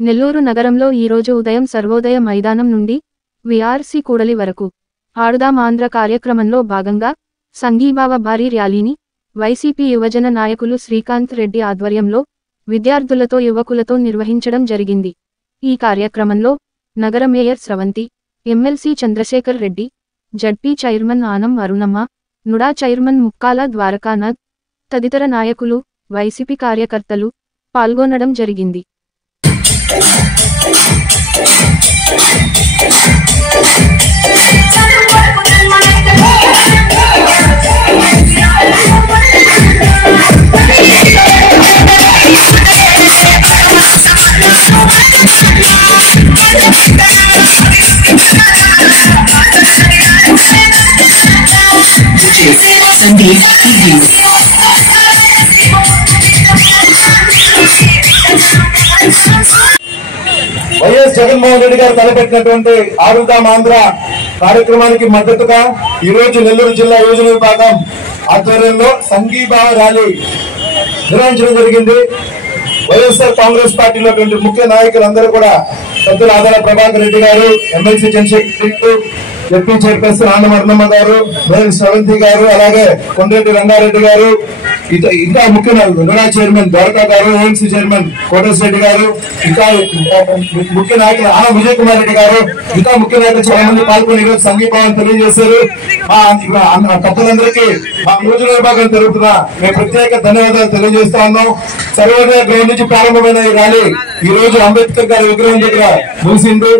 నెల్లూరు నగరంలో ఈరోజు ఉదయం సర్వోదయ మైదానం నుండి విఆర్సి కూడలి వరకు ఆడుదాం ఆంధ్ర కార్యక్రమంలో భాగంగా సంఘీభావ భారీ ర్యాలీని వైసీపీ యువజన నాయకులు శ్రీకాంత్ రెడ్డి ఆధ్వర్యంలో విద్యార్థులతో యువకులతో నిర్వహించడం జరిగింది। ఈ కార్యక్రమంలో నగర mayor Sravanthi, MLC Chandrasekhar Reddy, ZP chairman Anam Arunamma, NUDA chairman Mukkala Dwarakanath తదితర నాయకులు, వైసీపీ కార్యకర్తలు పాల్గొనడం జరిగింది। వైఎస్ జగన్మోహన్ రెడ్డి గారు తలపెట్టినటువంటి ఆడుదాం ఆంధ్ర కార్యక్రమానికి మద్దతుగా ఈ రోజు నెల్లూరు జిల్లా యోజన విభాగం ఆధ్వర్యంలో సంఘీభావ ర్యాలీ నిర్వహించడం జరిగింది। వైఎస్ఆర్ కాంగ్రెస్ పార్టీలో ముఖ్య నాయకులందరూ కూడా పెద్దలు ఆదాల ప్రభాకర్ రెడ్డి గారు, MLC Chandrasekhar, ZP chairperson Anam Arunamma గారు, మేయర్ స్రవంతి గారు, అలాగే కొండరెడ్డి రంగారెడ్డి గారు, ఇంకా ముఖ్య నుడా చైర్మన్ ద్వారకా గారు, ఏఎంసీ చైర్మన్ కోటేశ్వరెడ్డి గారు, ఇంకా ముఖ్య నాయకులు ఆనం విజయ్ కుమార్ రెడ్డి గారు, ఇంకా ముఖ్య నాయకులు చాలా మంది పాల్గొని ఈరోజు సంఘీభావం తెలియజేశారు। మా కథలందరికీ మా యోజన విభాగం తరపున మేము ప్రత్యేక ధన్యవాదాలు తెలియజేస్తా ఉన్నాం। సర్వోదయ గ్రౌండ్ నుంచి ప్రారంభమైన ఈ ర్యాలీ ఈ రోజు అంబేద్కర్ గారి విగ్రహం దగ్గర ముగిసింది।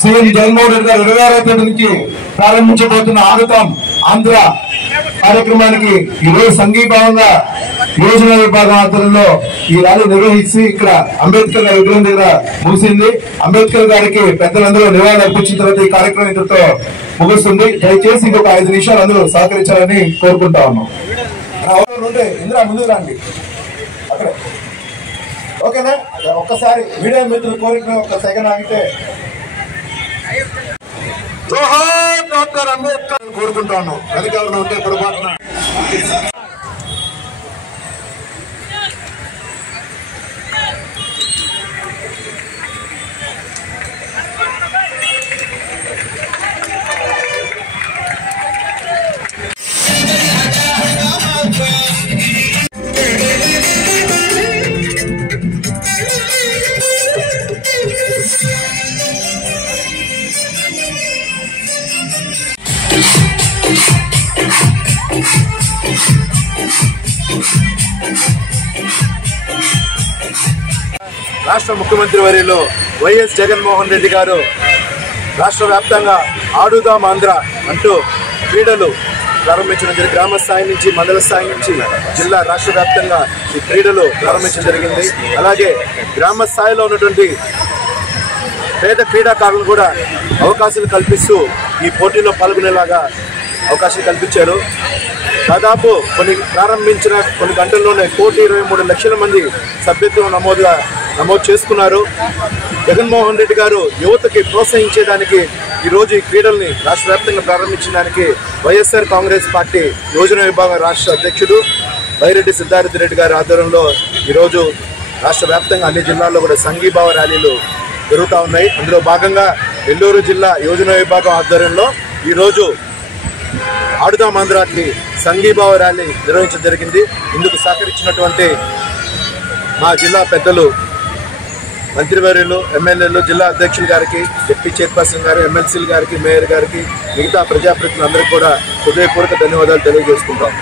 సీఎం జగన్మోహన్ రెడ్డి గారు 26వ తేదీ నుంచి ప్రారంభించబోతున్న ఆడుదాం ఆంధ్ర కార్యక్రమానికి ఈ రోజు సంఘీభావంగా యోజన విభాగం ఆధ్వర్యంలో ఈ ర్యాలీ నిర్వహించి ఇక్కడ అంబేద్కర్ గారి విగ్రహం దగ్గర ముగిసింది। అంబేద్కర్ గారికి పెద్దలందరూ నివాళులు అర్పించిన తర్వాత ఈ కార్యక్రమం ఇంతతో ముగుస్తుంది। దయచేసి ఇంకొక 5 నిమిషాలు అందరూ సహకరించాలని కోరుకుంటా ఉన్నాం। ఇందిరా ముందుకు రండి, అక్కడ ఓకేనా? ఒక్కసారి మీడియా మిత్రులు కోరిక ఒక సెకండ్ ఆగితే జోహార్ డాక్టర్ అంబేద్కర్ కోరుకుంటాను। వెనకాల ఉంటే పొరపాటున రాష్ట్ర ముఖ్యమంత్రి వర్యులు వైఎస్ జగన్మోహన్ రెడ్డి గారు రాష్ట్ర వ్యాప్తంగా ఆడుదాం ఆంధ్ర అంటూ క్రీడలు ప్రారంభించడం జరిగింది। గ్రామ స్థాయి నుంచి మండల స్థాయి నుంచి జిల్లా రాష్ట్ర వ్యాప్తంగా ఈ క్రీడలు ప్రారంభించడం జరిగింది। అలాగే గ్రామ స్థాయిలో ఉన్నటువంటి పేద క్రీడాకారులు కూడా అవకాశాలు కల్పిస్తూ ఈ పోటీలో పాల్గొనేలాగా అవకాశం కల్పించారు। దాదాపు ప్రారంభించిన కొన్ని గంటల్లోనే 1,23 లక్షల మంది సభ్యత్వం నమోదు చేసుకున్నారు। జగన్మోహన్ రెడ్డి గారు యువతకి ప్రోత్సహించేదానికి ఈరోజు ఈ క్రీడల్ని రాష్ట్ర వ్యాప్తంగా ప్రారంభించడానికి వైఎస్ఆర్ కాంగ్రెస్ పార్టీ యోజన విభాగం రాష్ట్ర అధ్యక్షుడు బైరెడ్డి సిద్ధార్థ రెడ్డి గారి ఆధ్వర్యంలో ఈరోజు రాష్ట్ర వ్యాప్తంగా అన్ని జిల్లాల్లో కూడా సంఘీభావ ర్యాలీలు జరుగుతూ ఉన్నాయి। అందులో భాగంగా నెల్లూరు జిల్లా యోజన విభాగం ఆధ్వర్యంలో ఈరోజు ఆడుదాం ఆంధ్రాకి సంఘీభావ ర్యాలీ నిర్వహించడం జరిగింది। ఇందుకు సహకరించినటువంటి మా జిల్లా పెద్దలు, మంత్రివర్యులు, ఎమ్మెల్యేలు, జిల్లా అధ్యక్షులు గారికి, డిప్యూటీ చైర్పర్సన్ గారు, ఎమ్మెల్సీలు గారికి, మేయర్ గారికి, మిగతా ప్రజాప్రతినిధులందరికీ కూడా హృదయపూర్వక ధన్యవాదాలు తెలియజేసుకుంటాం।